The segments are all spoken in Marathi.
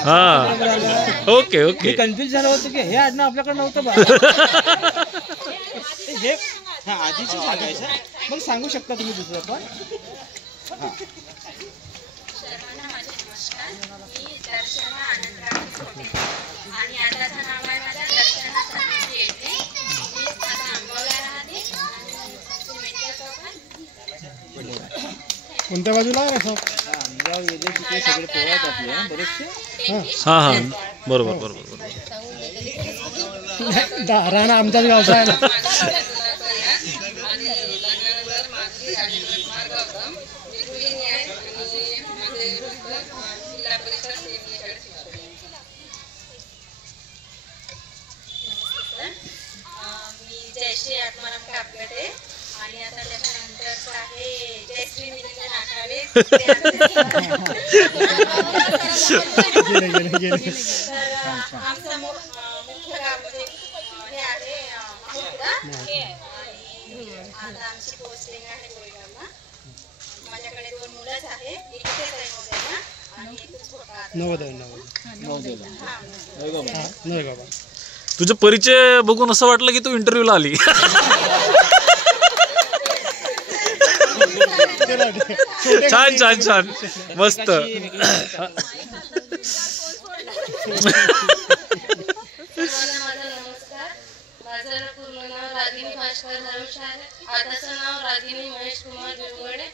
हा ओके ओके कन्फ्युज झालं होतं की हे आडनाव आपल्याकडे नव्हतं बा हे हा आधीच सांगायचं मग सांगू शकता तुम्ही दुसरं पण कोणत्या बाजूला आहे सर आमगाव येले तिथे सगळे पोहायत आपले बरेचसे हा हा बरोबर बरोबर राणा आमचाच व्यवसाय जयश्री आत्माराम कापगटे आणि आता त्याच्यानंतर आहे जयश्री नितीन आखाडे आमचं मुख्य गाव म्हणजे हे आहे आता आमची पोस्टिंग आहे कोरेगावला माझ्याकडे 2 मुलंच आहे एक इथेच आहे मोबाईलला आणि एक छोटा नवोदय तुझे परिचय बघून असं वाटलं की तू इंटरव्ह्यूला आली छान छान छान मस्त नमस्कार माझं पूर्ण नाव रागिनी भास्कर धर्मशाळ आहे आताचं नाव रागिनी महेश कुमार देवगडे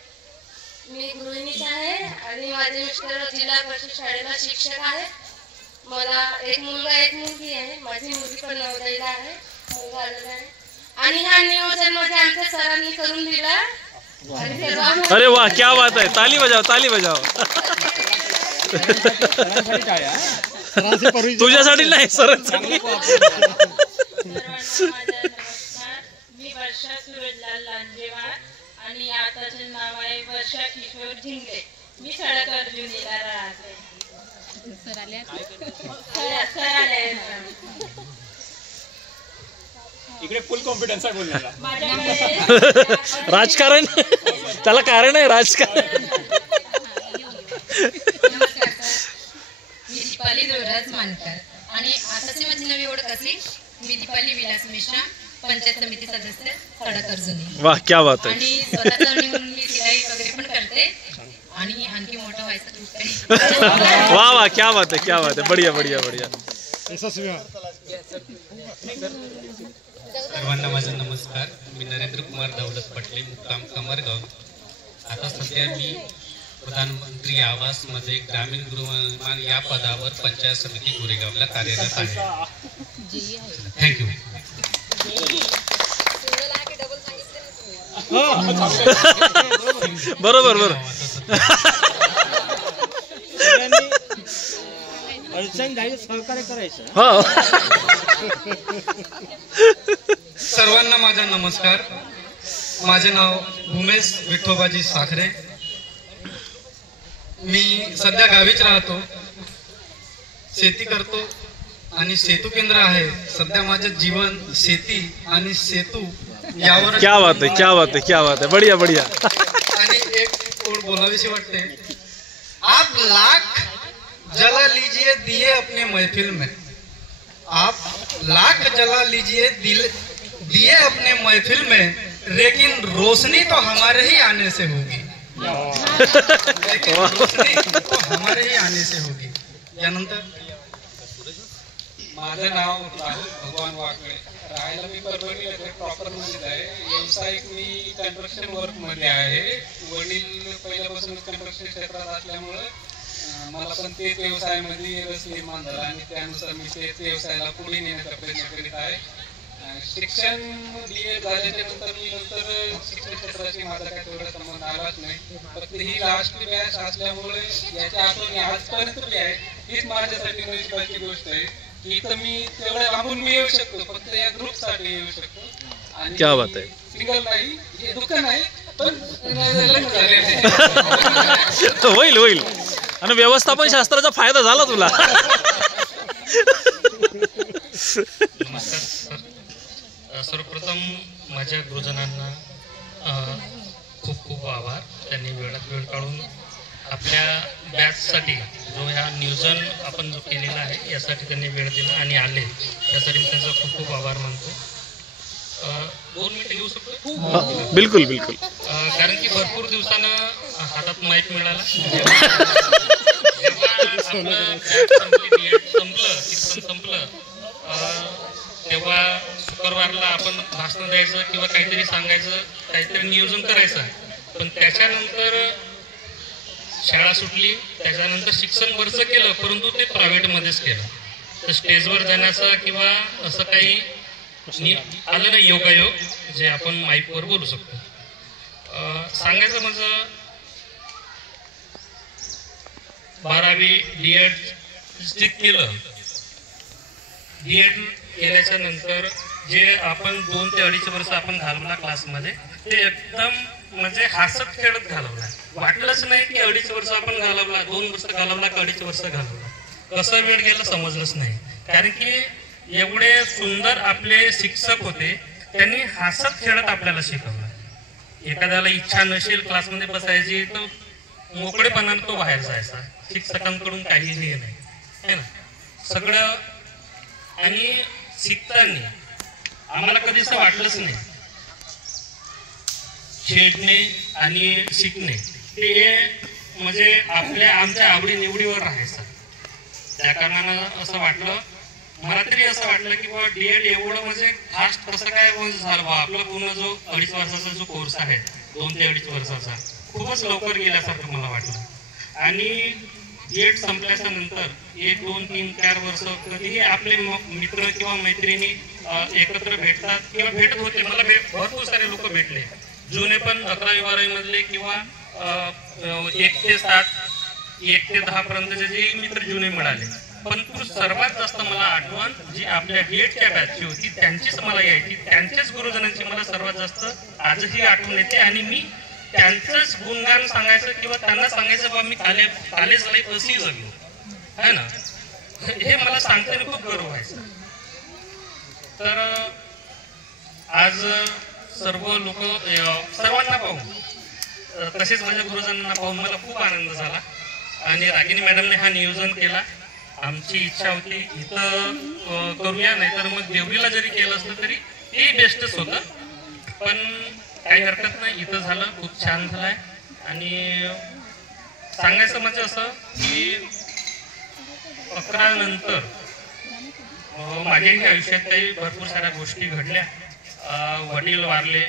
मी गृहिणीच आहे आणि माझे मिस्टर जिल्हा परिषद शाळेला शिक्षक आहे मला एक मुलगा एक मुलगी आहे माझी मुलगी पण नवोदयला आहे मुलगा आलेला आहे आणि ह्या नियोजन मध्ये आमच्या सरांनी करून दिला अरे वाह क्या बात है ताली बजाओ तुझ्यासाठी नाही सरांसाठी मी वर्षा सूरजलाल लांजेवाड आणि आताचे नाव आहे वर्षा किशोर झिंगले मी सडक अर्जुनीला राहते सर आले इकडे फुल कॉन्फिडन्स आहे बोलण्याला राजकारण त्याला कारण आहे राजकारण मी दीपाली देवराज मानकर आणि आताची माझी नवी ओळख अशी मी दीपाली विलास मिश्रा पंचायत समिती सदस्य सडक अर्जुनी वाह क्या बात है आणि स्वतःचा म्हणून मी सिलाई वगैरे पण करते आणि आणखी मोठं व्हायचं वाह वाह क्या बात है बढ़िया बढ़िया बढ़िया सर्वांना माझा नमस्कार मी नरेंद्र कुमार दौलत पटले मुक्काम कमरगाव आता सध्या मी प्रधानमंत्री आवास मध्ये ग्रामीण गृहनिर्माण या पदावर पंचायत समिती गोरेगावला कार्यरत आहे थँक्यू बरोबर अडचण जायचं सहकार्य करायचं सर्वांना माझा नमस्कार माझे नाव उमेश विठोबाजी साखरे मी सध्या गावीच राहतो शेती करतो आणि सेतू केंद्र आहे सध्या माझे जीवन शेती आणि सेतू यावर क्या बात है बढ़िया आणि एक ओळ बोलावीशी वाटते आप लाख जला लीजिए दिए अपने महफिल में आप लाख जला लीजिए दिए अपने महफिल में लेकिन रोशनी तो हमारे ही आने से होगी हमारे ही आने से होगी यानंतर माझे नाव राहुल भगवान वाकडे राहायला मी परभणी प्रॉपर मध्ये आहे व्यावसायिक मी कन्स्ट्रक्शन वर्क मध्ये आहे वडील पहिल्यापासून कन्स्ट्रक्शन क्षेत्रात असल्यामुळे मला पण तेच व्यवसायामध्ये रस निर्माण झाला आणि त्यानुसार मी तेच व्यवसायाला पुढे नेण्याचा प्रयत्न करीत आहे शिक्षण BA झाल्याच्या नंतर मी शिक्षण क्षेत्राशी माझा काही तेवढा संबंध आलाच नाही फक्त ही लास्ट बॅच असल्यामुळे याच्या आठवणी आजपर्यंत बी आहे हीच माझ्यासाठी नशिबाची गोष्ट आहे की इथं मी तेवढ्या लांबून मी येऊ शकतो फक्त या ग्रुप साठी येऊ शकतो आणि क्या बात आहे सिंगल नाही हे दुःख नाही पण लग्न झालेलं होईल आणि व्यवस्थापन शास्त्राचा फायदा झाला तुला सर्वप्रथम माझ्या गुरुजनांना खूप खूप आभार त्यांनी वेळात वेळ काढून आपल्या बॅचसाठी जो ह्या नियोजन आपण जो केलेला आहे यासाठी त्यांनी वेळ दिला आणि आले, यासाठी मी त्यांचा खूप खूप आभार मानतो. 2 मिनिटं घेऊ शकतो? बिलकुल बिलकुल. कारण की भरपूर दिवसानं हातात माईक मिळाला. जेव्हा आपलं कीर्तन संपलं तेव्हा शुक्रवारला आपण भाषण द्यायचं किंवा काहीतरी सांगायचं, काहीतरी नियोजन करायचं. पण त्याच्यानंतर शाळा सुटली, त्याच्यानंतर शिक्षण बरंच केलं, परंतु ते प्रायव्हेटमध्येच केलं. तर स्टेजवर जाण्याचा किंवा असं काही आलं नाही योगायोग जे आपण माईकवर बोलू शकतो. सांगायचं म्हणजे 12वी D.Ed केलं. D.Ed केल्याच्या नंतर जे आपण 2 ते 2.5 वर्ष आपण घालवला क्लासमध्ये, ते एकदम म्हणजे हसत खेळत घालवला. वाटलंच नाही की 2.5 वर्ष आपण घालवला, 2 वर्ष घालवला का 2.5 वर्ष घालवला. कसं वेळ गेला समजलंच नाही. कारण की एवढे सुंदर आपले शिक्षक होते, त्यांनी हसत खेळत आपल्याला शिकवलं. एखाद्याला इच्छा नसेल क्लासमध्ये बसायची तर मोकळेपणाने तो बाहेर जायचा. शिक्षकांकडून काहीही नाही, है ना, सगळं. आणि शिकताना आम्हाला कधी असं वाटलंच नाही. खेळणे आणि शिकणे ते म्हणजे आमच्या आवडीनिवडीवर राहायचं. त्या कारणानं असं वाटलं, मला तरी असं वाटलं की बाबा D.Ed एवढं म्हणजे फास्ट कसं काय झालं बा. आपला पूर्ण जो 2.5 वर्षाचा जो कोर्स आहे, 2 ते 2.5 वर्षाचा, खूपच लवकर गेल्यासारखं मला वाटलं. आणि D.Ed संपल्याच्या नंतर 1, 2, 3, 4 वर्ष कधीही आपले मित्र किंवा मैत्रिणी एकत्र भेटतात किंवा भेटत होते. मला भरपूर सारे लोक भेटले, जुने पण 11वी-12वी मधले किंवा 1 ते 7, 1 ते 10 पर्यंतचे जे मित्र जुने मिळाले. पण सर्वात जास्त मला आठवण जी आपल्या D.Edच्या बॅचची होती त्यांचीच मला यायची. त्यांच्याच गुरुजनांची मला सर्वात जास्त आजही आठवण येते. आणि मी त्यांचंच गुणगान सांगायचं किंवा त्यांना सांगायचं बाबा मी कॉलेज लाईफ कशी जगलो, है ना, हे मला सांगताना खूप गर्व व्हायचं. तर आज सर्व लोक सर्वांना पाहून, तसेच माझ्या गुरुजनांना पाहून मला खूप आनंद झाला. आणि रागिनी मॅडमने हा नियोजन केला. आमची इच्छा होती इथं करूया, नाहीतर मग देवरीला जरी केलं असतं तरी ते बेस्टच होतं. पण काही हरकत नाही, इथं झालं, खूप छान झालं आहे. आणि सांगायचं म्हणजे असं की 11 नंतर माझ्याही आयुष्यात काही भरपूर साऱ्या गोष्टी घडल्या. वडील वारले,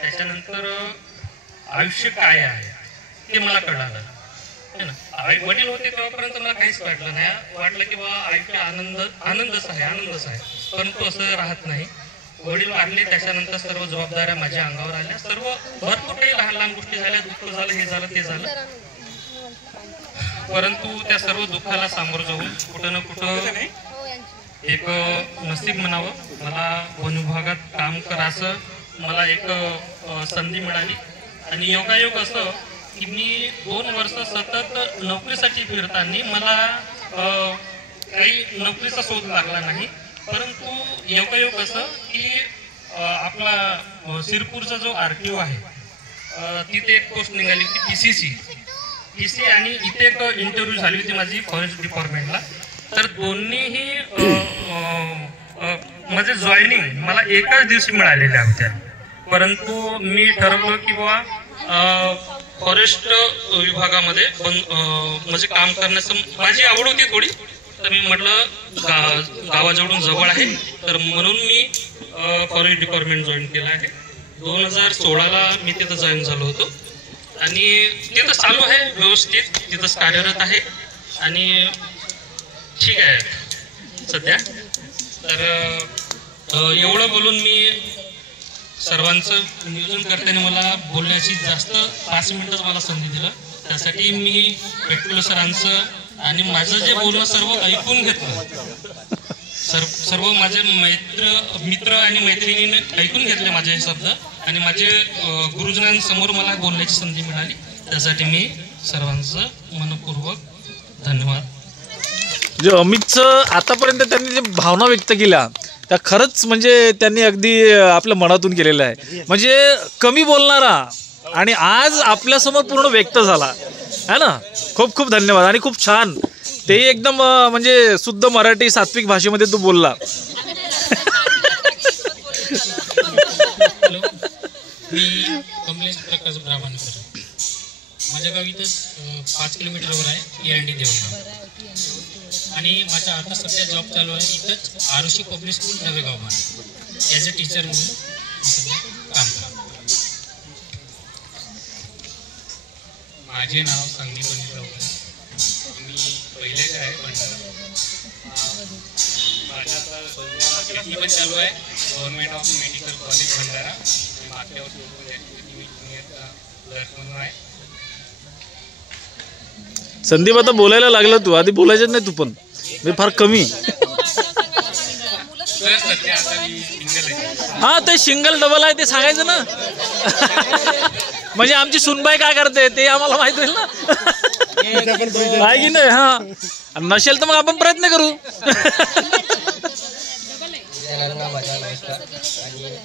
त्याच्यानंतर आयुष्य काय आहे ते मला कळालं, है ना. वडील होते तेव्हापर्यंत मला काहीच वाटलं नाही. वाटलं की बाबा आयुष्य आनंदच आहे. परंतु असं राहत नाही. वडील वारले, त्याच्यानंतर सर्व जबाबदाऱ्या माझ्या अंगावर आल्या. सर्व भरपूर काही लहान लहान गोष्टी झाल्या, दुःख झालं, हे झालं ते झालं. परंतु त्या सर्व दुःखाला सामोरं जाऊन कुठं ना कुठं एक नसीब म्हणावं, मला वन विभागात काम करायचं मला एक संधी मिळाली. आणि योगायोग असं की मी 2 वर्ष सतत नोकरीसाठी फिरताना मला काही नोकरीचा शोध लागला नाही. परंतु योगायोग असं की आपला शिरपूरचा जो RTO आहे तिथे एक पोस्ट निघाली होती PC आणि इथे एक इंटरव्ह्यू झाली होती माझी फॉरेस्ट डिपार्टमेंटला. तर दोन्हीही म्हणजे जॉईनिंग मला एकाच दिवशी मिळालेल्या होत्या. परंतु मी ठरवलं की बाबा फॉरेस्ट विभागामध्ये म्हणजे काम करण्याचं माझी आवड होती थोडी. तर मी म्हटलं गावाजवळून जवळ आहे, तर म्हणून मी फॉरेस्ट डिपार्टमेंट जॉईन केलं आहे. 2016ला मी तिथं जॉईन झालो होतो आणि तिथं चालू आहे व्यवस्थित, तिथंच कार्यरत आहे आणि ठीक आहे सध्या. तर एवढं बोलून मी सर्वांचं नियोजन करताना मला बोलण्याची जास्त 5 मिनिटच मला संधी दिलं. त्यासाठी मी पेट्रोल सरांचं आणि माझं जे बोलणं सर्व ऐकून घेतलं. सर्व माझे मित्र आणि मैत्रिणीने ऐकून घेतले माझे हे शब्द आणि माझे गुरुजनांसमोर मला बोलण्याची संधी मिळाली. त्यासाठी मी सर्वांचं मनपूर्वक धन्यवाद. जे अमितचं आतापर्यंत त्यांनी जे भावना व्यक्त केल्या त्या खरंच म्हणजे त्यांनी अगदी आपल्या मनातून केलेलं आहे. म्हणजे कमी बोलणारा आणि आज आपल्यासमोर पूर्ण व्यक्त झाला है ना. खूप खूप धन्यवाद आणि खूप छान तेही एकदम म्हणजे शुद्ध मराठी सात्विक भाषेमध्ये तू बोलला. हॅलो, मी कमलेश प्रकाश ब्राह्मणकर. माझ्या गाव इथंच 5 किलोमीटरवर आहे एरंडी देवगाव. आणि माझा आता सध्या जॉब चालू आहे इथंच आरुषी पब्लिक स्कूल नवेगाव मध्ये ॲज अ टीचर म्हणून सध्या काम करतो. माझे नाव संदीप अनिल राऊत. मी पहिलेच आहे भंडारा. माझ्या आता सध्या शेती पण चालू आहे government of medical college Bhandara. मागच्या वर्षी मी ज्युनियर क्लर्क म्हणून आहे. संदीप आता बोलायला लागला तू, आधी बोलायचं नाही तू पण, मी फार कमी. तर सध्या आता मी सिंगल आहे. हा ते सिंगल डबल आहे ते सांगायचं ना. म्हणजे आमची सुनबाई काय करते ते आम्हाला माहित होईल ना. आहे की नाही? हा, नसेल तर मग आपण प्रयत्न करू. माझा नमस्कार आणि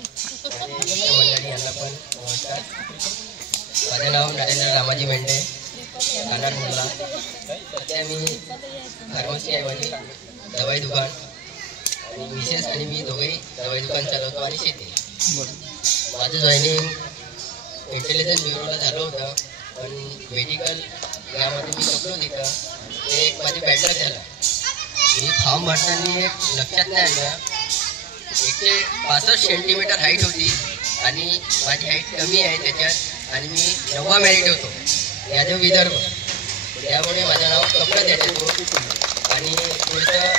मंडळी यांना पण नमस्कार. माझे नाव नरेंद्र रामाजी मेंढे, कानाड मुल्ला. सध्या मी फार्मसी आहे माझी, दवाई दुकान. आणि मिसेस आणि मी दोघेही दवाई दुकान चालवतो आणि शेती. माझं जॉईनिंग इंटेलिजन्स ब्युरोला झालं होतं, पण मेडिकल यामध्ये मी शकलो तिथं ते एक माझी बॅड लक झाला. मी फॉर्म भरताना एक लक्षात नाही आलं, 165 सेंटीमीटर हाईट होती आणि माझी हाईट कमी आहे त्याच्यात, आणि मी 9वा मेरिट होतो यादव विदर्भ. त्यामुळे माझं नाव कपडा देत होतो आणि थोडंसं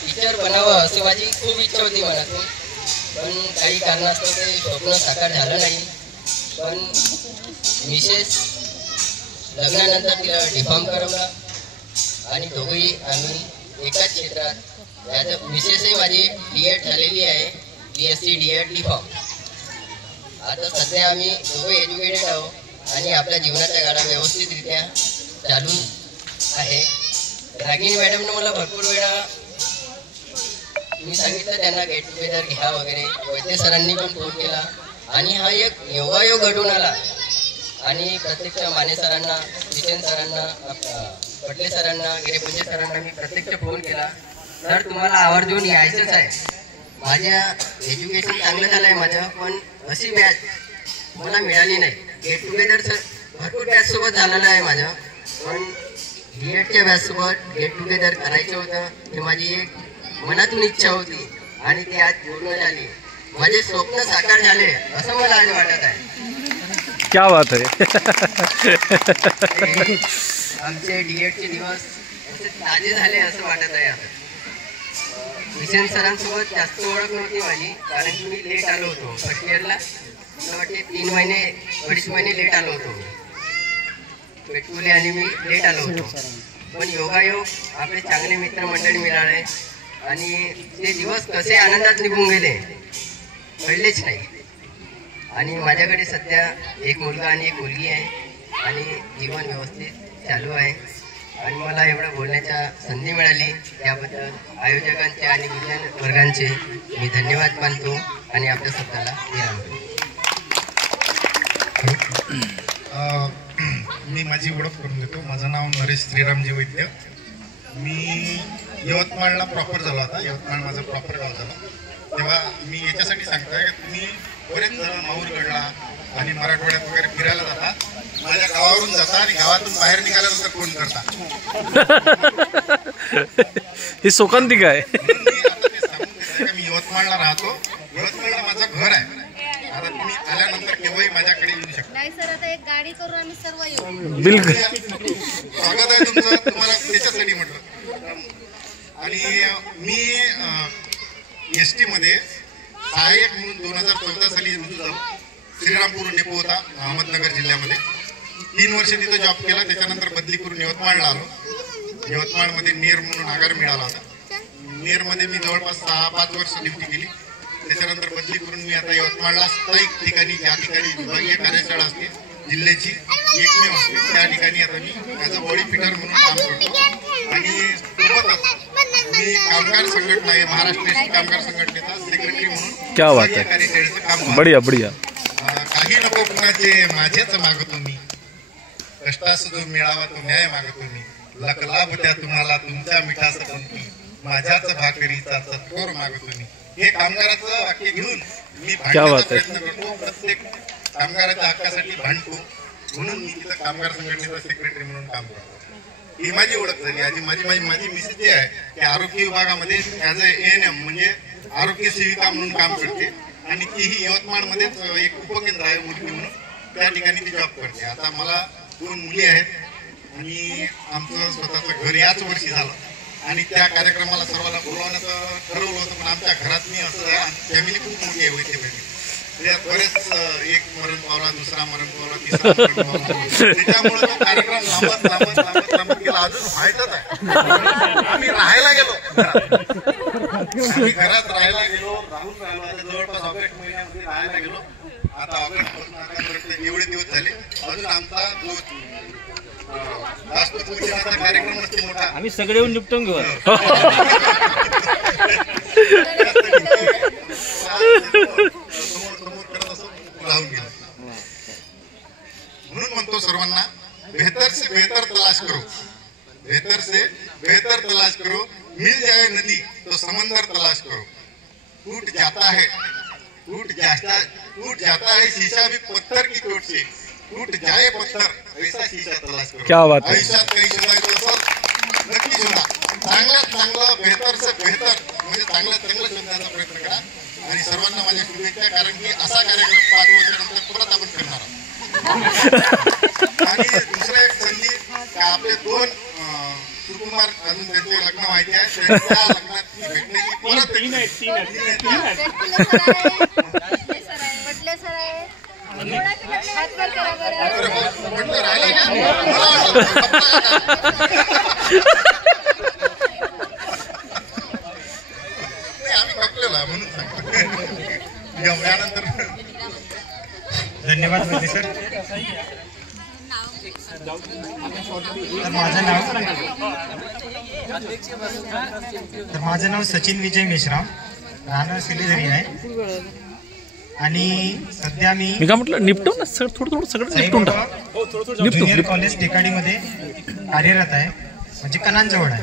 टीचर बनावं असं माझी खूप इच्छा होती मनातून. पण काही कारणास्तव ते स्वप्न साकार झालं नाही. पण मिसेस लग्नानंतर तिला डिफॉर्म करवला आणि दोघंही आम्ही एकाच क्षेत्रात. मिसेसही माझी D.Ed झालेली आहे, BSc D.Ed डिफॉर्म. आता सध्या आम्ही दोघे एज्युकेटेड आहोत आणि आपल्या जीवनाच्या गाडा व्यवस्थितरित्या चालू आहे. रागिनी मॅडमनं मला भरपूर वेळा मी सांगितलं त्यांना गेट टुगेदर घ्या वगैरे. वैद्य सरांनी पण फोन केला आणि हा एक योगायोग घडून आला. आणि प्रत्यक्ष माने सरांना, किशन सरांना, पटले सरांना, गिरेपूजे सरांना मी प्रत्यक्ष फोन केला, सर तुम्हाला आवर्जून यायचंच आहे. माझ्या एज्युकेशन चांगलं झालं आहे माझं, पण अशी बॅच मला मिळाली नाही. गेट टुगेदर सर भरपूर बॅचसोबत झालेलं आहे माझं, पण D.Edच्या बॅचसोबत गेट टुगेदर करायचं होतं. ही माझी एक मनातून इच्छा होती आणि ती आज पूर्ण झाली. माझे स्वप्न साकार झाले असं मला आज वाटत आहे. क्या बात आहे. आमचे D.Edचे दिवस असे ताजे झाले असं वाटत आहे. आता किशन सरांसोबत जास्त ओळख नव्हती माझी, कारण की मी लेट आलो होतो फर्स्ट इयरला. मला वाटते 3 महिने 2.5 महिने लेट आलो होतो. पेटकुले आणि मी लेट आलो होतो. पण योगायोग आपले चांगले मित्रमंडळी मिळाले आणि ते दिवस कसे आनंदात निघून गेले कळलेच नाही. आणि माझ्याकडे सध्या एक मुलगा आणि एक मुलगी आहे आणि जीवन व्यवस्थित चालू आहे. आणि मला एवढं बोलण्याच्या संधी मिळाली त्याबद्दल आयोजकांचे आणि विज्ञान वर्गांचे मी धन्यवाद मानतो आणि आपल्या शब्दाला विराम देतो. मी माझी ओळख करून देतो. माझं नाव नरेश श्रीरामजी वैद्य. मी यवतमाळला प्रॉपर झालो. आता यवतमाळ माझं प्रॉपर गाव झालं. तेव्हा मी याच्यासाठी सांगतोय की तुम्ही बरेच जण माहूरगडला आणि मराठवाड्यात वगैरे फिरायला जाता, माझ्या गावावरून जाता आणि गावातून बाहेर निघाल्यानंतर फोन करता. ही शोकांतिक आहे. मी आता ते सांगून देतोय की मी यवतमाळला राहतो. यवतमाळला माझं घर आहे. आता तुम्ही आल्यानंतर केव्हाही माझ्याकडे येऊ शकता. नाही सर, आता एक गाडी करू आम्ही सर्व येऊ. बिलकुल स्वागत आहे तुमचं. तुम्हाला त्याच्यासाठी म्हटलं. आणि मी ST मध्ये सहाय्यक म्हणून 2014 साली रुजू झालो. श्रीरामपूर डेपो होता अहमदनगर जिल्ह्यामध्ये. 3 वर्ष तिथं जॉब केला. त्याच्यानंतर बदली करून यवतमाळला आलो. यवतमाळमध्ये नेर म्हणून आगार मिळाला होता. नेरमध्ये मी जवळपास 6-5 वर्ष ड्युटी केली. त्याच्यानंतर बदली करून मी आता यवतमाळला स्थायिक ठिकाणी, ज्या ठिकाणी विभागीय कार्यशाळा असते जिल्ह्याची एकमेव असते, त्या ठिकाणी आता मी ॲज अ बॉडी फिटर म्हणून काम करतो. आणि सोबतच मी कामगार संघटना आहे, महाराष्ट्र कामगार संघटनेचा सेक्रेटरी म्हणून क्या बात आहे. कार्यशाळेचं काम. बढिया बढिया. काही नको कुणाचे माझेच मागतो मी, कष्टास जो मिळावा तो न्याय मागतो मी, लकलाभ द्या तुम्हाला तुमच्या मिठाचं पंक्ती, माझ्याच भाकरीचा सत्कार मागतो मी. हे कामगाराचं वाक्य घेऊन मी भांडण्याचा प्रयत्न करतो. प्रत्येक कामगाराच्या हक्कासाठी भांडतो, म्हणून मी तिथं कामगार संघटनेचा सेक्रेटरी म्हणून काम करतो. ही माझी ओळख झाली. आधी माझी मिसेस जे आहे की आरोग्य विभागामध्ये ॲज अ ANM म्हणजे आरोग्य सेविका म्हणून काम करते आणि तीही यवतमाळमध्येच एक उपकेंद्र आहे मुलगी म्हणून, त्या ठिकाणी ती जॉब करते. आता मला 2 मुली आहेत आणि आमचं स्वतःचं घर याच वर्षी झालं आणि त्या कार्यक्रमाला सर्वांना बोलवण्याचं ठरवलं होतं. पण आमच्या घरात मी असं फॅमिली खूप मोठी आहे होते फॅमिली, त्यात बरेच एक मरण पावला, दुसरा मरण पावला, तिसरा मरण पावला. त्याच्यामुळे तो कार्यक्रम लांबत गेला. अजून व्हायचाच आहे. आम्ही राहायला गेलो, आम्ही घरात राहायला गेलो, राहून राहिलो. आता जवळपास ऑगस्ट महिन्यामध्ये राहायला गेलो. आता ऑगस्ट पासून आतापर्यंत एवढे दिवस झाले. अजून आमचा जो वास्तुपूजनाचा कार्यक्रम असतो मोठा, आम्ही सगळे येऊन निपटून घेऊ. राहून गेला. म्हणून म्हणतो सर्वांना, बेहतर से बेहतर तलाश करो, बेहतर से बेहतर तलाश करो, मिल जाए नदी तो समंदर तलाश करो. टूट जाता है शीशा भी पत्थर की चोट से, टूट जाए पत्थर ऐसा शीशा तलाश करो. क्या बात है. आयुष्यात काही शोधायचं असेल नक्की शोधा. चांगल्यात चांगलं, बेहतर से बेहतर म्हणजे चांगल्यात चांगलं शोधण्याचा प्रयत्न करा. आणि सर्वांना माझ्या शुभेच्छा, कारण की असा कार्यक्रम 5 वर्षानंतर परत आपण करणार आहोत. आणि दुसरं एक संधी, आपले 2 सुकुमार अजून त्यांचे लग्न व्हायचे आहे, त्यांच्या लग्नात भेटण्याची परत आम्ही कपलेला म्हणून सांगतो. त्यानंतर धन्यवाद मोदी सर. माझं नाव सचिन विजय मेश्राम, राहणार सिलेझरी आहे आणि सध्या मी काय म्हटलं, निपटव ना सर, थोडं सगळं निपटून टाक. ज्युनियर कॉलेज टेकाडीमध्ये कार्यरत आहे, म्हणजे कनानजवळ आहे.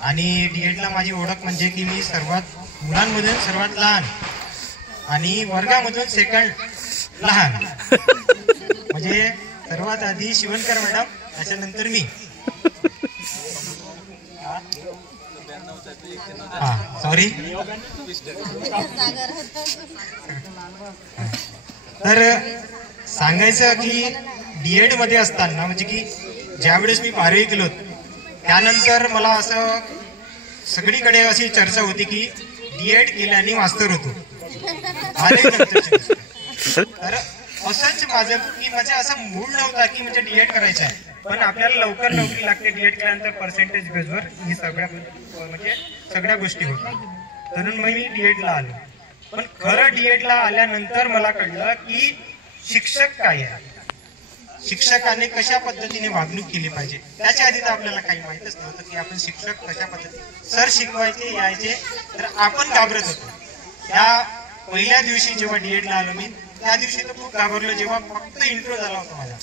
आणि DEDला माझी ओळख म्हणजे की मी मुलांमधून सर्वात लहान आणि वर्गामधून सेकंड लहान, म्हणजे सर्वात आधी शिवणकर मॅडम, त्याच्यानंतर मी. सॉरी. तर सांगायचं की DED मध्ये असताना म्हणजे की ज्यावेळेस मी 12वी केलो त्यानंतर मला असं सगळीकडे अशी चर्चा होती की DED केल्याने मास्तर होतो. तर असंच माझं की म्हणजे असं मूड नव्हता की म्हणजे DED करायचं आहे, पण आपल्याला लवकर नोकरी लागते DED केल्यानंतर पर्सेंटेज बेसवर ही सगळ्या गोष्टी होतात. म्हणून मग मी DEDला आलो. पण खरं DEDला आल्यानंतर मला कळलं की शिक्षक काय आहे, शिक्षकाने कशा पद्धतीने वागणूक केली पाहिजे. त्याच्या आधी तर आपल्याला काही माहितच नव्हतं की आपण शिक्षक कशा पद्धतीने सर शिकवायचे यायचे, तर आपण घाबरत होतो. त्या पहिल्या दिवशी जेव्हा DEDला आलो मी, त्या दिवशी तर खूप घाबरलो. जेव्हा फक्त इंट्रो झाला होता माझा,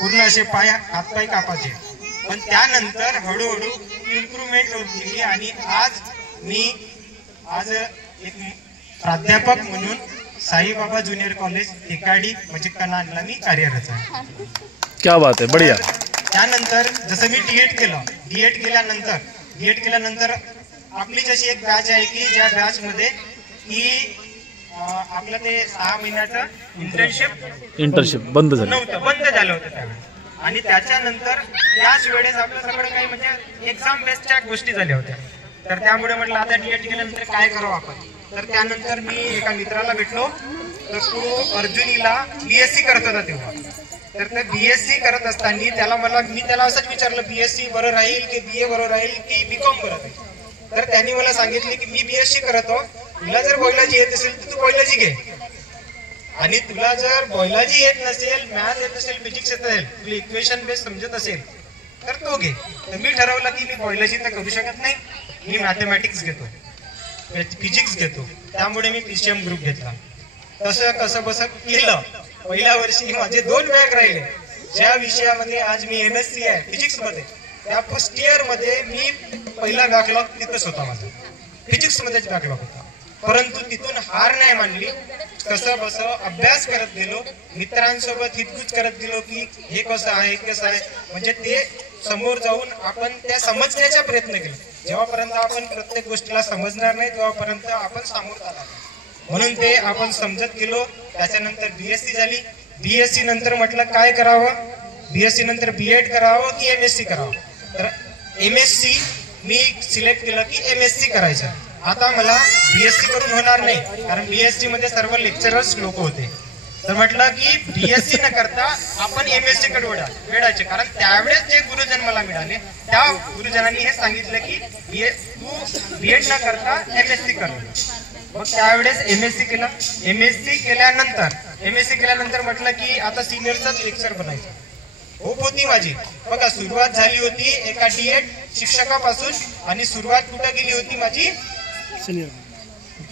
पूर्ण असे हातपाय कापायचे. पण त्यानंतर हळूहळू इम्प्रूव्हमेंट होत गेली आणि आज एक प्राध्यापक म्हणून साईबाबा ज्युनियर कॉलेज टेकाडी म्हणजे कनानला मी कार्यरत आहे. क्या बात आहे, बढिया. त्यानंतर जसं मी DED केल्यानंतर आपली जशी एक बॅच आहे की ज्या बॅच मध्ये की आपलं ते 6 महिन्याचं इंटर्नशिप बंद झालं होतं त्यावेळेस. आणि त्याच्यानंतर त्याच वेळेस आपलं सगळं काही म्हणजे एक्झाम बेस्डच्या गोष्टी झाल्या होत्या. तर त्यामुळे म्हटलं आता DED केल्यानंतर काय करावं आपण. तर त्यानंतर मी एका मित्राला भेटलो, तर तो अर्जुनीला BSc करत होता तेव्हा. तर ते BSc करत असताना मी त्याला असंच विचारलं, BSc बरं राहील की BA बरं राहील की BCom बरं राहील. तर त्यांनी मला सांगितले की मी BSc करतो, तुला जर बायोलॉजी येत असेल तर तू बायोलॉजी घे, आणि तुला जर बायोलॉजी येत नसेल, मॅथ येत नसेल, फिजिक्स येत असेल, तुला इक्वेशन बेस समजत असेल तर तो घे. तर मी ठरवलं की मी बायोलॉजी तर करू शकत नाही, मी मॅथमॅटिक्स घेतो, फिजिक्स घेतो. त्यामुळे मी PCM ग्रुप घेतला. तसं कसं बसं केलं. पहिल्या वर्षी माझे 2 बॅग राहिले. ज्या विषयामध्ये आज मी MSc आहे फिजिक्स मध्ये, त्या फर्स्ट इयर मध्ये मी पहिला बॅकलॉग तिथंच होता माझा, फिजिक्स मध्येच बॅकलॉग होता. परंतु तिथून हार नाही मानली, कसं बसं अभ्यास करत गेलो, मित्रांसोबत हितगुज करत गेलो की हे कसं आहे कसं आहे, म्हणजे ते समोर जाऊन आपण त्या समजण्याचा प्रयत्न केला. जेव्हापर्यंत आपण प्रत्येक गोष्टीला समजणार नाही तेव्हापर्यंत आपण सामोर जाणार. म्हणून ते आपण समजत गेलो. त्याच्यानंतर BSc झाली. BSc नंतर म्हटलं काय करावं, BSc नंतर B.Ed करावं की MSc करावं. तर MSc मी सिलेक्ट केलं की MSc करायचं. आता मला BSc करून होणार नाही, कारण BSc मध्ये सर्व लेक्चरर्स लोक होते. तर म्हटलं की BSc न करता आपण MSc कडे वेळायचे, कारण त्यावेळेस जे गुरुजन मला मिळाले त्या गुरुजनांनी हे सांगितलं की तू B.Ed न करता MSc कर. मग त्यावेळेस MSc केलं. MSc केल्यानंतर म्हटलं की आता सिनियरचाच लेक्चर बनायचं. होप होती माझी. बघा सुरुवात झाली होती एका D.Ed शिक्षकापासून आणि सुरुवात कुठं गेली होती माझी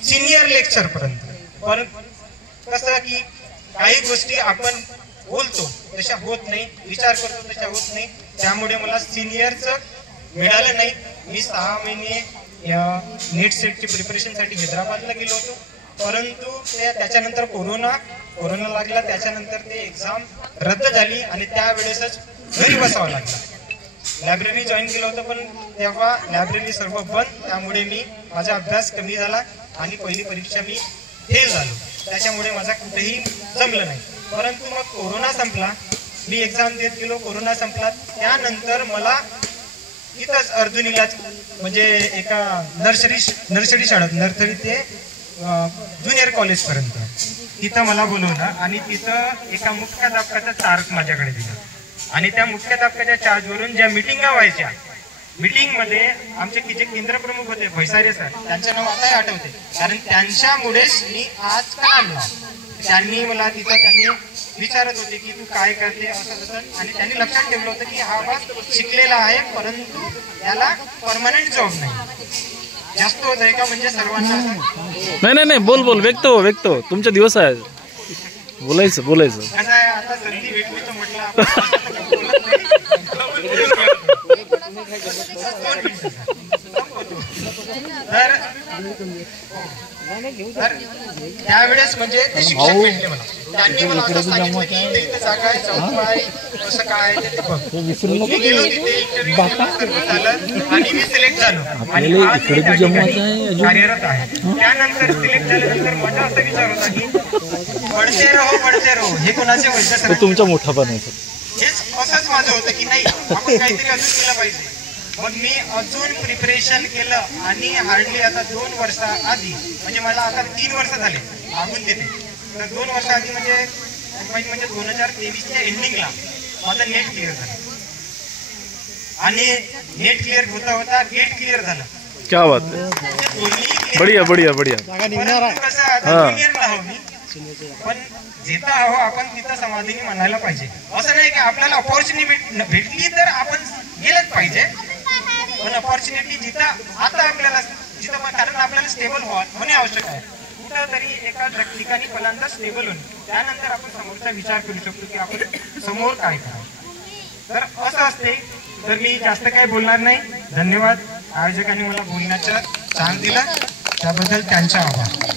सिनियर लेक्चर पर्यंत. पण कसं की काही गोष्टी आपण बोलतो तशा होत नाही, विचार करतो तशा होत नाही, त्यामुळे मला सिनियरचं मिळालं नाही. मी 6 महिने नेट सेटची प्रिपरेशनसाठी हैदराबादला गेलो होतो, परंतु त्याच्यानंतर कोरोना लागला. त्याच्यानंतर ते एक्झाम रद्द झाली आणि त्यावेळेसच घरी बसावं लागलं. लायब्ररी जॉईन केलं होतं, पण तेव्हा लायब्ररी सर्व बंद, त्यामुळे माझा अभ्यास कमी झाला आणि पहिली परीक्षा मी फेल झालो. त्याच्यामुळे माझा कुठेही जमलं नाही. परंतु मग कोरोना संपला, मी एक्झाम देत गेलो, कोरोना संपला. त्यानंतर मला इथंच अर्जुनीलाच म्हणजे एका नर्सरी शाळेत नर्सरी ते ज्युनियर कॉलेज पर्यंत तिथं मला बोलवलं आणि तिथं एका मुख्याध्यापकाचा चार्ज माझ्याकडे दिला. आणि त्या मुख्याध्यापकाच्या चार्जवरून ज्या मिटिंगा व्हायच्या, मिटिंगमध्ये आमचे जे केंद्रप्रमुख होते भैसारे सर, त्यांचं नाव आताही आठवते, कारण त्यांच्यामुळेच मी आज का आणला. त्यांनी मला तिथं विचारत होते की तू काय करते असं तसं, आणि त्यांनी लक्षात ठेवलं होतं की हा बस शिकलेला आहे परंतु याला परमनंट जॉब नाही. जास्त होत आहे का म्हणजे सर्वांना नाही बोल व्यक्त हो तुमचे दिवस आहे, बोलायचं कसं आहे. आता संधी भेटली तर म्हटलं तर त्यावेळेस म्हणजे ते शिक्षक भेटले मला. त्यांनी मला असं सांगितलं की इथे जागा आहे, चौक आहे, कसं काय ते बघ. मी गेलो तिथे, इंटरव्ह्यू झालं आणि मी सिलेक्ट झालो आणि कार्यरत आहे. त्यानंतर सिलेक्ट झाल्यानंतर माझा असा विचार होता की पडते रहो हे कोणाचे वैद्य तुमचा मोठा पण आहे. हेच असंच माझं होतं की नाही आपण काहीतरी अजून केलं पाहिजे. मग मी अजून प्रिपरेशन केलं आणि हार्डली आता 2 वर्षाआधी, म्हणजे मला आता 3 वर्ष झाले मागून तिथे, तर 2 वर्षाआधी म्हणजे 2023च्या एंडिंगला माझं नेट क्लिअर झालं. आणि नेट क्लिअर होता गेट क्लिअर झालं. क्या बात है, बढ़िया. कसं आता ज्युनियरला आहो मी, पण जिथं आहो आपण तिथं समाधानी म्हणायला पाहिजे. असं नाही की आपल्याला अपॉर्च्युनिटी भेटली तर आपण गेलंच पाहिजे, पण अपॉर्च्युनिटी जिथं आता आपल्याला कारण आपल्याला स्टेबल होणे आवश्यक आहे. कुठं तरी एका ठिकाणी पहिल्यांदा स्टेबल होणे, त्यानंतर आपण समोरचा विचार करू शकतो की आपण समोर काय करावं. तर असं असते. तर मी जास्त काय बोलणार नाही. धन्यवाद. आयोजकांनी मला बोलण्याचा चान्स दिला त्याबद्दल त्यांचा आभार.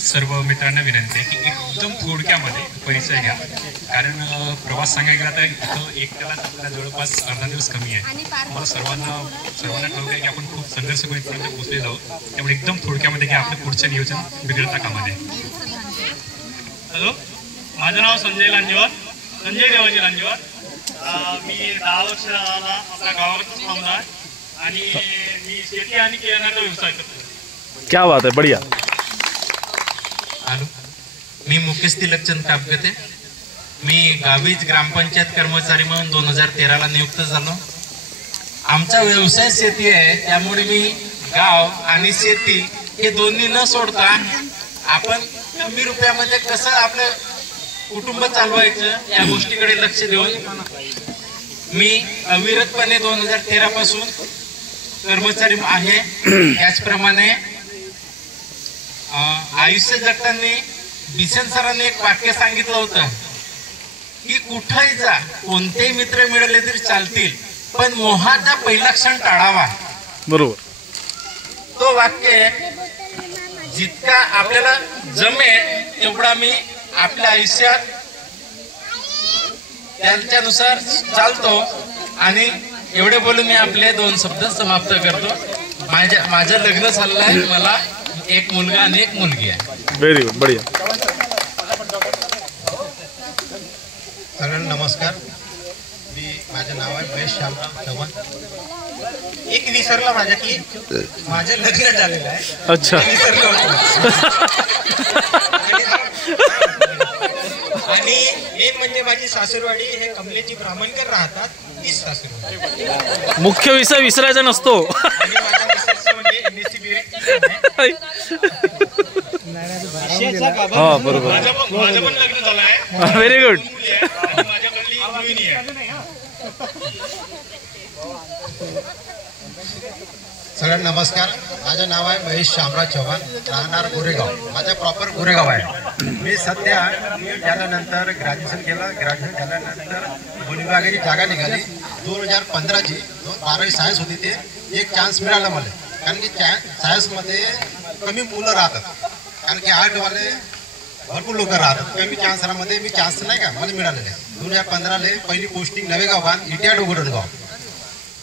सर्व मित्रांना विनंती आहे की एकदम थोडक्यामध्ये परिचय घ्या, कारण प्रवास सांगायला गेला तर इथं एकट्यालाच आपल्याला जवळपास अर्धा दिवस कमी आहे. मला सर्वांना ठाऊक आहे की आपण खूप संघर्ष करून इथपर्यंत पोहोचलेलो आहोत, त्यामुळे एकदम थोडक्यामध्ये घ्या, आपलं पुढचं नियोजन बिघडता कामा नये. हॅलो, माझं नाव संजय देवाजी लांजेवार. मी 10 वर्ष आपल्या गावातच थांबला आहे आणि मी शेती आणि किराणाचा व्यवसाय करतो. क्या बात आहे, बढिया. हॅलो, मी मुकेश तिलकचंद कापगते. मी गावीच ग्रामपंचायत कर्मचारी म्हणून 2013ला नियुक्त झालो. आमचा व्यवसाय शेती आहे, त्यामुळे मी गाव आणि शेती हे दोन्ही न सोडता आपण कमी रुपयामध्ये कसं आपलं कुटुंब चालवायचं या गोष्टीकडे लक्ष देऊन मी अविरतपणे 2013 पासून कर्मचारी आहे. त्याचप्रमाणे आयुष्य जगताना बिसेन सरांनी एक वाक्य सांगितलं होतं की कुठेही जा, कोणतेही मित्र मिळाले तरी चालतील, पण मोहाचा पहिला क्षण टाळावा. बरोबर. तो वाक्य जितका आपल्याला जमेल तेवढा मी आपल्या आयुष्यात त्यांच्यानुसार चालतो. आणि एवढे बोलून मी आपले 2 शब्द समाप्त करतो. माझं लग्न झालेलं आहे, मला एक मुलगा आणि एक मुलगी आहे. व्हेरी गुड, बढिया. सगळ्यांना नमस्कार. माझं नाव आहे महेश श्यामराव चव्हाण. एक विसरला माझ्या की माझं लग्न झालेलं आहे. अच्छा. विसरलो आणि मेन म्हणजे माझी सासूरवाडी हे कमलेची ब्राह्मणकर राहतात, तीच सासूरवाडी. मुख्य विषय विसरायचा नसतो. आणि माझ्या मिसेसचं म्हणजे MSc BEd हा बरोबर. माझं पण लग्न झालं आहे. Very good. माझ्याकडली मुलगी आहे. सगळ्यांना नमस्कार. माझं नाव आहे महेश श्यामराव चव्हाण, राहणार गोरेगाव. माझं प्रॉपर गोरेगाव आहे. मी सध्या झाल्यानंतर ग्रॅज्युएशन केलं. ग्रॅज्युएशन झाल्यानंतर वन विभागाची जागा निघाली 2015ची. 12वी सायन्स होती, ते एक चान्स मिळाला मला. कारण की सायन्समध्ये कमी मुलं राहतात, कारण की आर्टवाले भरपूर लोक राहतात. कमी चान्समध्ये मी चान्स नाही का मला मिळालेले. 2015ला पहिली पोस्टिंग नवेगावान इटिया डोगरगाव.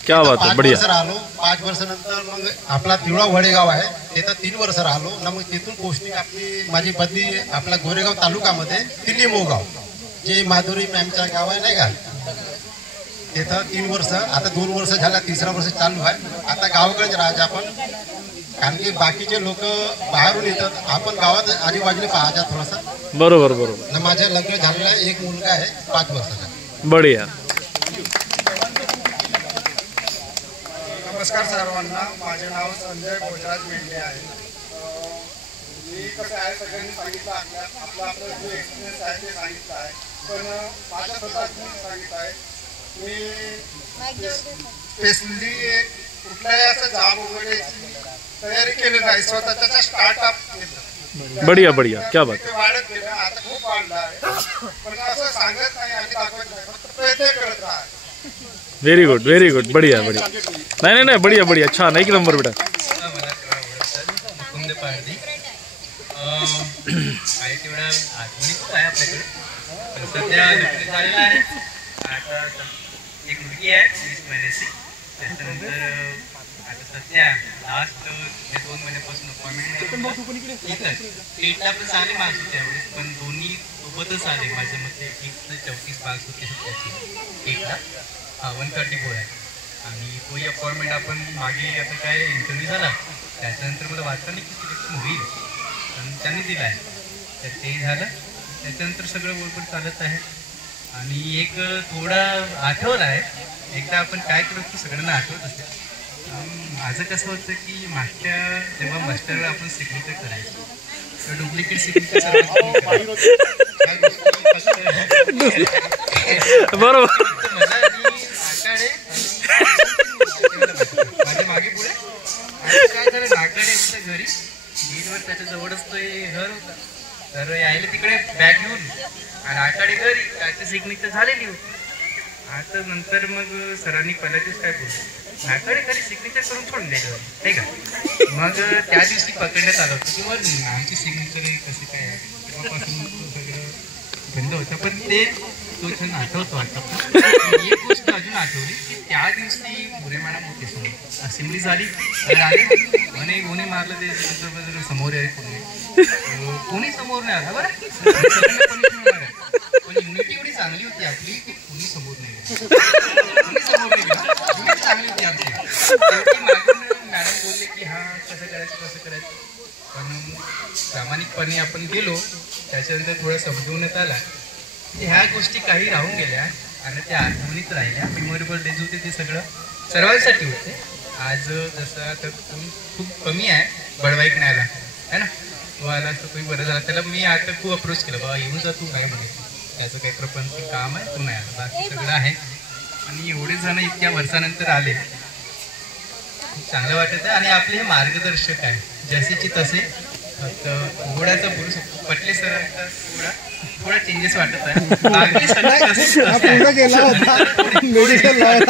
क्या बात आहे, 5 बढिया. वर्ष राहिलो. 5 वर्षानंतर मग आपला तिवळा वडेगाव आहे, तिथं 3 वर्ष राहिलो ना. मग तिथून पोस्टिंग आपली माझी बदली आपला गोरेगाव तालुक्यामध्ये दिल्ली मोगाव, जे माधुरी मॅमचं गाव आहे नाही का, तिथं 3 वर्ष. आता 2 वर्ष झाला, 3रा वर्ष चालू आहे. आता गावाकडेच राहायचं आपण, कारण की बाकीचे लोक बाहेरून येतात. आपण गावात आजूबाजूला पाहायचा थोडासा. बरोबर बरोबर. माझं लग्न झालेलं आहे, एक मुलगा आहे 5 वर्षाचा. बढिया. नमस्कार सर्वांना. माझे नाव संजय भोजराज मेंढे आहे. मी कसं आहे, सगळ्यांनी सांगितलं आपला जो एक्सपिरियन्स आहे ते सांगितलं आहे. पण माझ्या स्वतः मी सांगितलं आहे, मी स्पेशली कुठल्याही असं जॉब वगैरे तयारी केली नाही. स्वतःचा स्टार्टअप केलं. बढिया बढिया, क्या बात. वाढत गेलं, आता खूप वाढलं आहे. पण असं सांगत नाही आणि दाखवत नाही, फक्त प्रयत्न करत राहा. व्हेरी गुड, व्हेरी गुड, बढिया बढिया. नाही नाही, बढिया बढिया, छान, एक नंबर बेटा. मुकुंद पारधी. काही तेवढा आठवणीच आहे आपल्याकडे, पण सध्या नोकरी झालेला आहे. आता एक मुलगी आहे 20 महिन्याची. त्याच्यानंतर आता सध्या लास्ट 2 महिन्यापासून अपॉइंटमेंट स्टेटला पण चांगली मार्क्स होते त्यावेळेस, पण दोन्ही सोबतच आले. माझ्या मते एक 34 मार्क्स होते सध्याची एकला. 134 आहे. आणि तोही अपॉइंटमेंट आपण मागे आता काय इंटरव्ह्यू झाला, त्याच्यानंतर मला वाटतं नाही की सिलेक्शन होईल, पण त्यांनी दिलं आहे, तर ते झालं. त्याच्यानंतर सगळं बरोबर चालत आहे. आणि एक थोडा आठवलं आहे, एकदा आपण काय केलं तर सगळ्यांना आठवत असेल. माझं कसं होतं की मागच्या जेव्हा मास्टरला आपण सिग्नेचर करायचो, तर डुप्लिकेट सिग्नेचर बरोबर. माझ्या मागे पुढे काय झालं, नागडाडे घरी गेटवर त्याच्या जवळच तो घर होता. तर यायला तिकडे बॅग घेऊन आणि आकाडे घरी त्याची सिग्नेचर झालेली होती. आता नंतर मग सरांनी पहिल्याच काय बोलतो, नागडाडे घरी सिग्नेचर करून सोडून द्यायचं नाही का. मग त्या दिवशी पकडण्यात आलं होतं किंवा आमची सिग्नेचर कसे काय आहे, तेव्हापासून सगळं बंद होतं. पण ते तो छान आठवतो. एक गोष्ट अजून आठवली की त्या दिवशी मुरे मॅडम होते समोर, असेंब्ली झाली, म्हणे कोणी मारलं ते समोर आहे, कोणी समोर नाही आला. बरं, पण युनिटी एवढी चांगली होती आपली की कोणी समोर नाही गेलं, चांगली होती आमची. मॅडम बोलले की हा कसं करायचं. पण प्रामाणिकपणे आपण गेलो, त्याच्यानंतर थोडं समजवण्यात आला. ह्या गोष्टी काही राहून गेल्या आणि त्या आठवणीत राहिल्या. मेमोरेबल डेज होते ते सगळं सर्वांसाठी होते. आज जसं आता खूप कमी आहे बडवाईक न्यायला आहे ना, तो आला असं काही बरं झालं. त्याला मी आता खूप अप्रोच केलं, बाबा येऊन जा तू, काय म्हणे त्याचं काही प्रपंच काम आहे, तू नाही आला, बाकी सगळं आहे. आणि एवढे जण इतक्या वर्षानंतर आले, खूप चांगलं वाटत आहे. आणि आपले हे मार्गदर्शक आहे, जसेची तसे घोड्याचं बोलू शकतो. पटले सरांचा थोडा चेंजेस वाटत आहे. बाकी सगळं पूर्ण गेला होता मेडिकल लावायला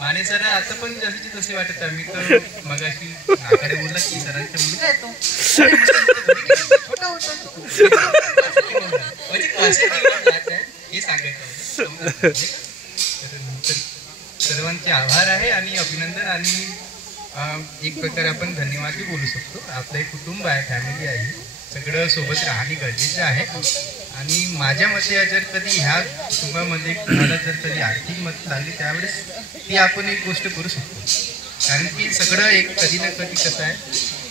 माने सर आता पण जसे तसे वाटत आहे. मी तर मगाशी नाकारे बोलला की सरांच्या मुलगा येतो छोटा होता हे सांगायचं. सर्वांचे आभार आहे आणि अभिनंदन आणि एक प्रकारे आपण धन्यवादही बोलू शकतो. आपलं एक कुटुंब आहे, फॅमिली आहे, सगळं सोबत राहणे गरजेचं आहे. आणि माझ्या मते जर कधी ह्या कुटुंबामध्ये कुणाला जर कधी आर्थिक मदत लागली त्यावेळेस ती आपण एक गोष्ट करू शकतो. कारण की सगळं एक कधी ना कधी कसं आहे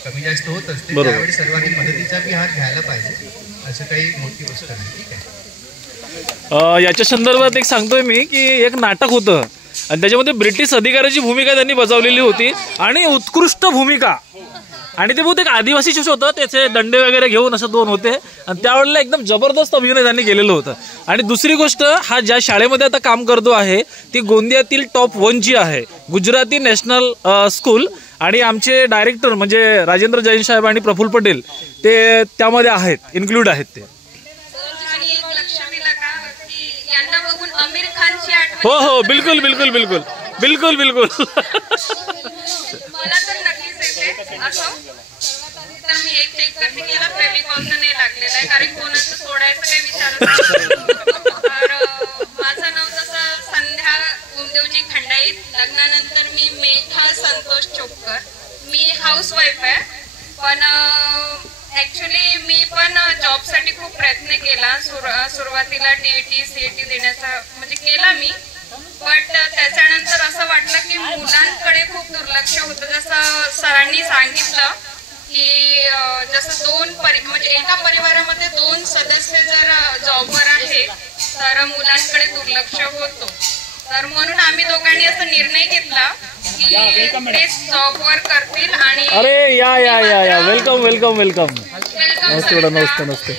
कमी जास्त होत असते. त्यावेळी सर्वांनी मदतीचा बी हात घ्यायला पाहिजे. असं काही मोठी गोष्ट नाही. ठीक आहे. याच्या संदर्भात एक सांगतोय मी की एक नाटक होतं आणि त्याच्यामध्ये ब्रिटिश अधिकाऱ्याची भूमिका त्यांनी बजावलेली होती आणि उत्कृष्ट भूमिका. आणि ते बहुतेक आदिवासी शिष्य होतं, त्याचे दंडे वगैरे घेऊन असं 2 होते आणि त्यावेळेला एकदम जबरदस्त अभिनय त्यांनी केलेलं होतं. आणि दुसरी गोष्ट, हा ज्या शाळेमध्ये आता काम करतो आहे ती गोंदियातील टॉप 1ची आहे, गुजराती नॅशनल स्कूल. आणि आमचे डायरेक्टर म्हणजे राजेंद्र जैन साहेब आणि प्रफुल्ल पटेल ते त्यामध्ये आहेत, इन्क्लूड आहेत ते. हो हो बिलकुल बिलकुल बिलकुल बिलकुल बिलकुल. मला तर नक्कीच येते असं. तर मी एक चेक करते की याला फेविकॉलचं नाही लागलेलं आहे, कारण कोणाचं सोडायचं काही विचारत नाही. तर माझं नाव तसं संध्या गुमदेवजी खंडाईत. लग्नानंतर मी मेघा संतोष चोपकर. मी हाऊसवाईफ आहे, पण ॲक्च्युली मी पण जॉबसाठी खूप प्रयत्न केला. सुरुवातीला TET CET देण्याचा म्हणजे केला मी, बट त्याच्यानंतर असं वाटलं की मुलांकडे खूप दुर्लक्ष होतं. जसं सरांनी सांगितलं की जसं म्हणजे एका परिवारामध्ये 2 सदस्य जर जॉबवर आहेत तर मुलांकडे दुर्लक्ष होतो. तर म्हणून आम्ही दोघांनी असा निर्णय घेतला की ते जॉबवर करतील. आणि अरे या या या या वेलकम वेलकम वेलकम. नमस्ते मॅडम. नमस्ते नमस्ते.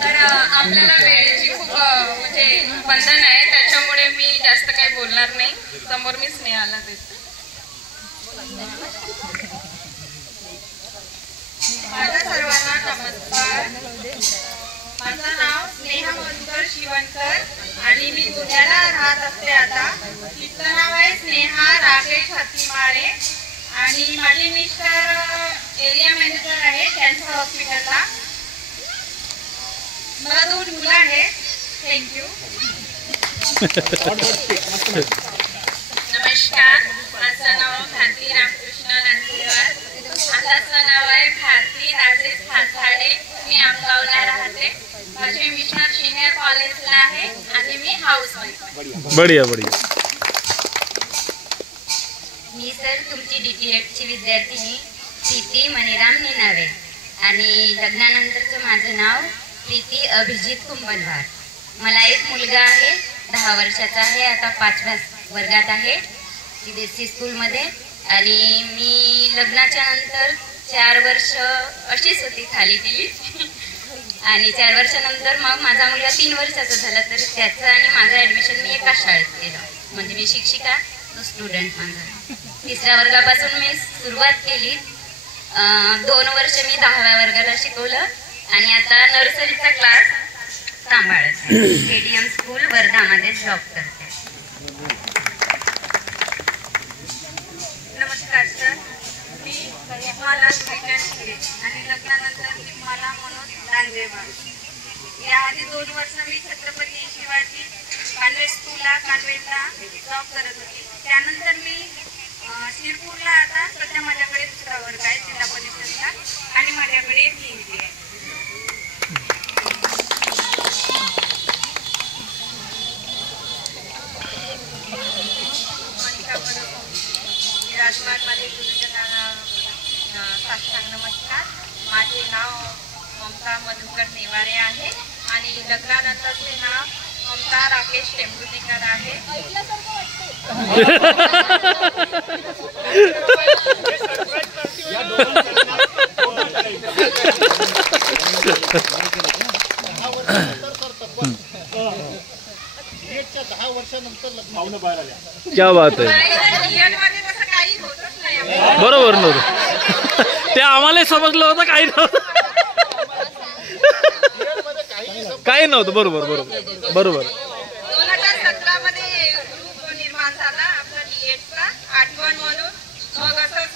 तर आपल्याला वेळेची खूप म्हणजे बंधन आहे, त्याच्यामुळे मी जास्त काही बोलणार नाही. समोर मी स्नेहाला देते. माझ्या सर्वांना नमस्कार. माझं नाव स्नेहा मधुकर शिवणकर आणि मी पुण्याला राहत असते आता. तिचं नाव आहे स्नेहा राकेश हत्तीमारे आणि माझे मिस्टर एरिया मॅनेजर आहे कॅन्सर हॉस्पिटलला. मला 2 मुलं आहेत. थँक्यू. नमस्कार, माझं नाव भारती रामकृष्ण नंदीवार. आताचं नाव आहे भारती राजेश खासाडे. मी आमगावला राहते. माझे मिस्टर सिनियर कॉलेजला आहे आणि मी हाऊसवाईफ आहे. बढिया बढिया. मी सर तुमची DTEDची विद्यार्थिनी प्रीती मणिराम निनावे आणि लग्नानंतरचं माझं नाव प्रीती अभिजित कुंभलवार. मला एक मुलगा आहे, 10 वर्षाचा आहे, आता 5व्या वर्गात आहे CBSE स्कूलमध्ये. आणि मी लग्नाच्या नंतर 4 वर्ष अशीच होती, खाली गेली. आणि 4 वर्षानंतर मग माझा मुलगा 3 वर्षाचा झाला, तर त्याचं आणि माझं ॲडमिशन मी एकाच शाळेत केलं. म्हणजे मी शिक्षिका, तो स्टुडंट माझा. 3ऱ्या वर्गापासून मी सुरुवात केली. 2 वर्ष मी 10व्या वर्गाला शिकवलं आणि आता नर्सरीचा क्लास सांभाळत KDM स्कूल वर्धामध्ये जॉब करते. नमस्कार सर, मी मला आणि लग्नानंतर मी मला म्हणून लांजेवाड. याआधी 2 वर्ष मी छत्रपती शिवाजी कान्वेंट स्कूलला कान्वेंटला जॉब करत होती. त्यानंतर मी शिरपूरला आता सध्या माझ्याकडे 2रा वर्ग आहे जिल्हा परिषदला आणि माझ्याकडे एक मुलगी आहे. विराजमान माझे गुरुजनांना साष्टांग नमस्कार. माझे नाव ममता मधुकर नेवारे आहे आणि लग्नानंतरचे नाव ममता राकेश टेंभुर्णीकर आहे. क्या बात आहे. बरोबर नव्हतं ते आम्हालाही समजलं होतं काही नव्हतं काही नव्हतं. बरोबर बरोबर बरोबर. 2017 मध्ये ग्रुप निर्माण झाला आपला डीएडचा आठवण म्हणून. मग असंच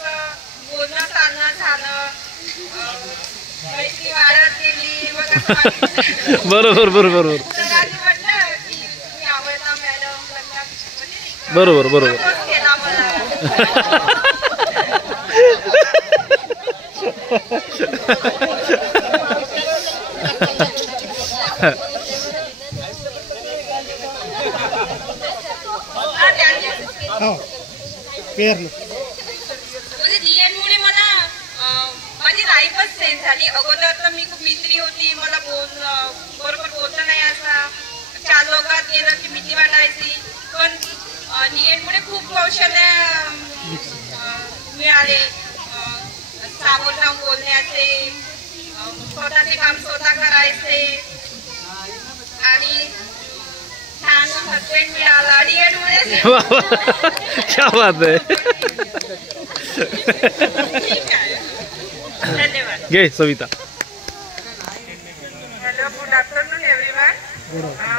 बोलणं चालणं झालं, मैत्री वाढत गेली. मग बरोबर बरोबर बरोबर बरोबर बरोबर. म्हणजे डीएडमुळे मला माझी लाईफच चेंज झाली. अगोदर तर मी खूप मित्री होती, मला बरोबर बोलता नाही असा, 4 लोकात गेलं की भीती वाटायची. पण डीएडमुळे खूप कौशल्य मिळाले, सामोर जाऊन बोलण्याचे, स्वतःचे काम स्वतः करायचे आणि छान हसबँड मिळाला डीएडमुळे. क्या बात आहे. धन्यवाद. घे Savita. Hello, good afternoon everyone.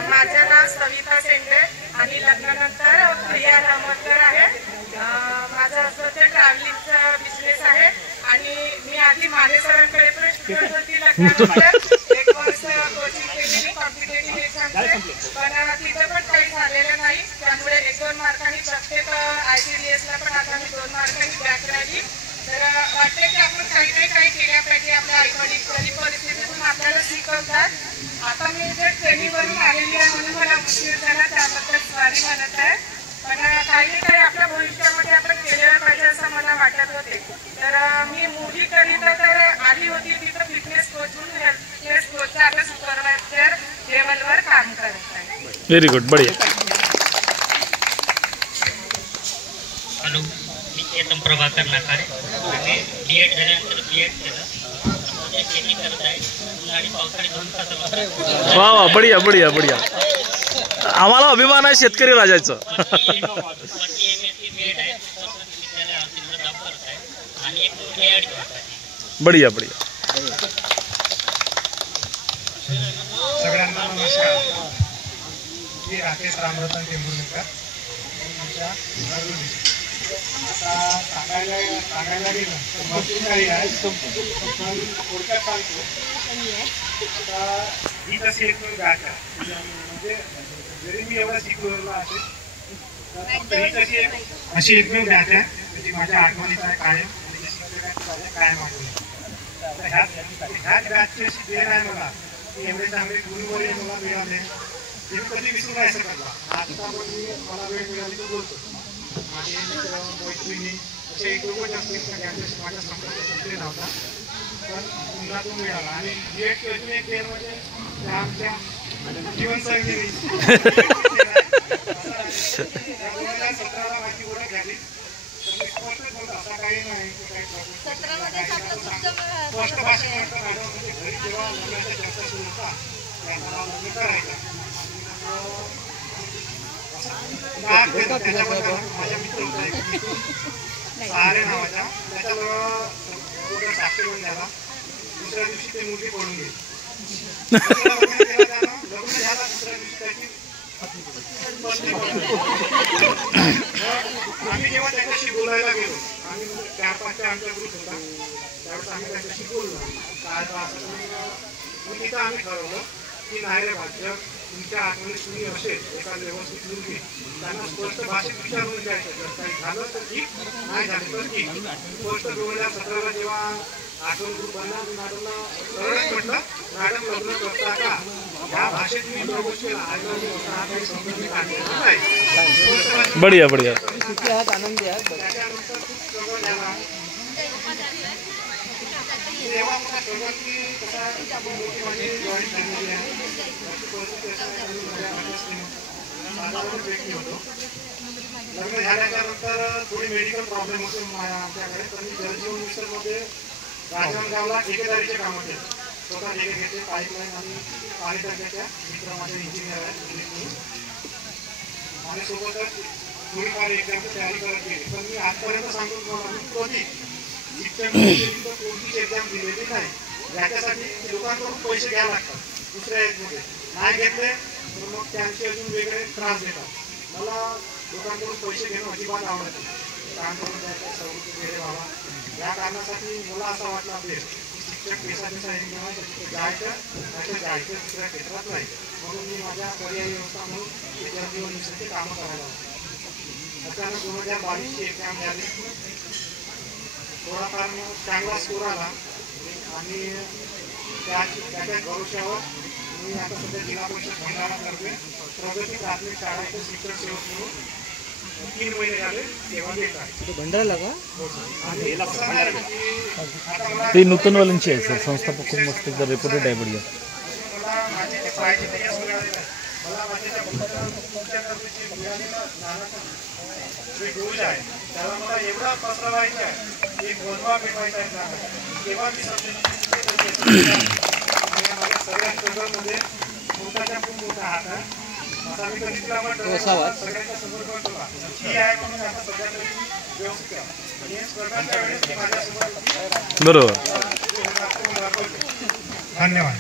माझं नाव सविता सेंडे आणि लग्नानंतर प्रिया रामोदकर आहे. माझा असं ट्रॅव्हलिंगचा बिझनेस आहे आणि मी आधी माने सरांकडे पण स्टुडंट होती. लग्नानंतर 1 वर्ष कोचिंग केलेली कॉम्पिटेटिव्ह एक्झामचे, पण तिथं पण काही झालेलं नाही. त्यामुळे 1-2 मार्कांनी प्रत्येक ICDSला पण आता मी 2 मार्कांनी बॅक राहिली. तर वाटते की आपण काही केल्या पाहिजे. आपल्या आईवडील गरीब परिस्थितीतून आपल्याला शिकवतात. आता मी जे ट्रेनिंगवरून आलेली आहे म्हणून मला उशीर झाला, त्याबद्दल सॉरी म्हणत आहे. पण काही आपल्या भविष्यामध्ये आपण केलेलं पाहिजे असं मला वाटत होते. तर मी मूव्ही करिता तर आली होती तिथं फिटनेस कोच म्हणून हेल्थ कोचच्या आता सुपरवायझर लेवलवर काम करत आहे. व्हेरी गुड, बढिया. हॅलो, मी चेतन प्रभाकर नाकारे आणि डीएड झाल्यानंतर बीएड केलं. शेती करत आहे आणि पावसाळी 2 तास. वा वा, बढिया बढिया बढिया. आम्हाला अभिमान आहे शेतकरी राजाचं. बढिया बढिया. सगळ्यांना नमस्कार. मी राकेश रामरतन टेंभुर्णीकर. आता सांगायला गेलं तर भरपूर काही आहे, थोडक्यात सांगतो. आता ही तशी एक बॅच आहे, म्हणजे जरी मी एवढं शिकवलेलं असेल तर ही तशी अशी एकमेव बॅच आहे त्याची माझ्या आठवणीत आहे कायम, आणि शिक्षकांची कायम आठवण. तर ह्याच बॅचची अशी देण आहे मला की एवढे चांगले गुरुवरील मला मिळाले, ते कधी विसरू नाही शकत. आता पण मला वेळ मिळाली तर बोलतो. माझे मित्र मैत्रिणी असे एक लोकच असतील सगळ्यांच्याशी माझ्या संपर्क संपले नव्हता, पण पुन्हा तो मिळाला. आणि एक अजून एक देण म्हणजे त्या आमच्या जीवनसंगिनी 2017ला माझी ओळख झाली. तर मी स्पष्ट बोलतो, असा काही नाही स्पष्ट भाषेत म्हणतो मॅडम, म्हणजे घरी जेव्हा लग्नाच्या चर्चा सुरू होता त्याला लग्न करायचं. त्याच्याबद्दल माझ्या मित्र होता एक सहारे नावाचा, त्याच्याबरोबर साक्षी होऊन झाला. दुसऱ्या दिवशी ते मुलगी पडून गेली. लग्न झाला, दुसऱ्या दिवशी त्याची आम्ही जेव्हा त्याच्याशी बोलायला गेलो, आम्ही 4-5 आमचा ग्रुप होता, त्यावेळेस आम्ही त्याच्याशी बोललो काय तिथं आम्ही ठरवलं की नाही रे भाज्य, तुमच्या आठवणीत तुम्ही असेल एखादी व्यवस्थित मुलगी, त्यांना स्पष्ट भाषेत विचारून द्यायचं. जर काही झालं तर ठीक, नाही झालं तर ठीक. स्पष्ट 2017ला जेव्हा आठवण ग्रुप बनला, मॅडमला सरळच म्हटलं, मॅडम लग्न करता का? ह्या भाषेत मी गोष्टीला काही समजून मी काढलेलं नाही. बढिया बढिया. त्याच्यानंतर खूप सगळं झाला. तेव्हा मला कळलं की कसा मोठी माझी जॉईंट फॅमिली आहे, साधारण व्यक्ती होतो. लग्न झाल्याच्या नंतर थोडी मेडिकल प्रॉब्लेम होते आमच्याकडे, तर मी जलजीवन मिशनमध्ये राजनांदगावला ठेकेदारीचे कामं केले. स्वतः लेखे घेतले पाईपलाईन आणि पाणी टाक्याच्या मित्र माझे इंजिनियर आहेत आणि सोबतच थोडीफार एक्झामची तयारी करत गेली. पण मी आजपर्यंत सांगून तुम्हाला मी कधी शिक्षण कोणतीच एक्झाम दिलेली नाही. याच्यासाठी लोकांकडून पैसे घ्यावे लागतात दुसऱ्या एकमध्ये नाही घेतले तर मग त्यांचे अजून वेगळे त्रास देतात. मला लोकांकडून पैसे घेणं अजिबात आवडत नाही. काम करून द्यायचं सवलती वगैरे व्हावा या कारणासाठी मला असं वाटलं असेल की शिक्षक पैसा जायचं जायचं दुसऱ्या क्षेत्रात नाही. म्हणून मी माझ्या पर्यायी व्यवस्था म्हणून ते जलजीवन मिशनचे कामं करायला लागलो. अचानक 2022ची एक्झाम झाली. थोडाफार चांगला स्कोर आला आणि त्याच्या भरोश्यावर मी आता सध्या जिल्हा परिषद भंडारातर्फे प्रगती प्राथमिक शाळेचे शिक्षण सेवक म्हणून 3 महिने झाले सेवा देत आहे. भंडारा का आणि लक्षात आहे की ते नूतनवाल्यांची आहे सर. संस्थापक खूप मस्त रेपुटेड आहे. बढिया मला माझे जे पाहिजे ते यश मिळालेलं आहे. मला माझ्या तुमच्या तर्फे मिळालेलं ज्ञानाचं जे डोज आहे त्याला मला एवढा पसरवायचा आहे एक बनवा भेटायचा आहे. तेव्हा मी समजेल माझ्या सगळ्या स्ट्रगलमध्ये मोठाच्या खूप मोठा हात आहे. आता मी कधी तिला म्हटलं सगळ्यांचा समोर बनवला ही आहे म्हणून आता सगळ्या व्यवस्थित आणि या स्पर्धांच्या वेळेस मी माझ्यासोबत बरोबर. धन्यवाद.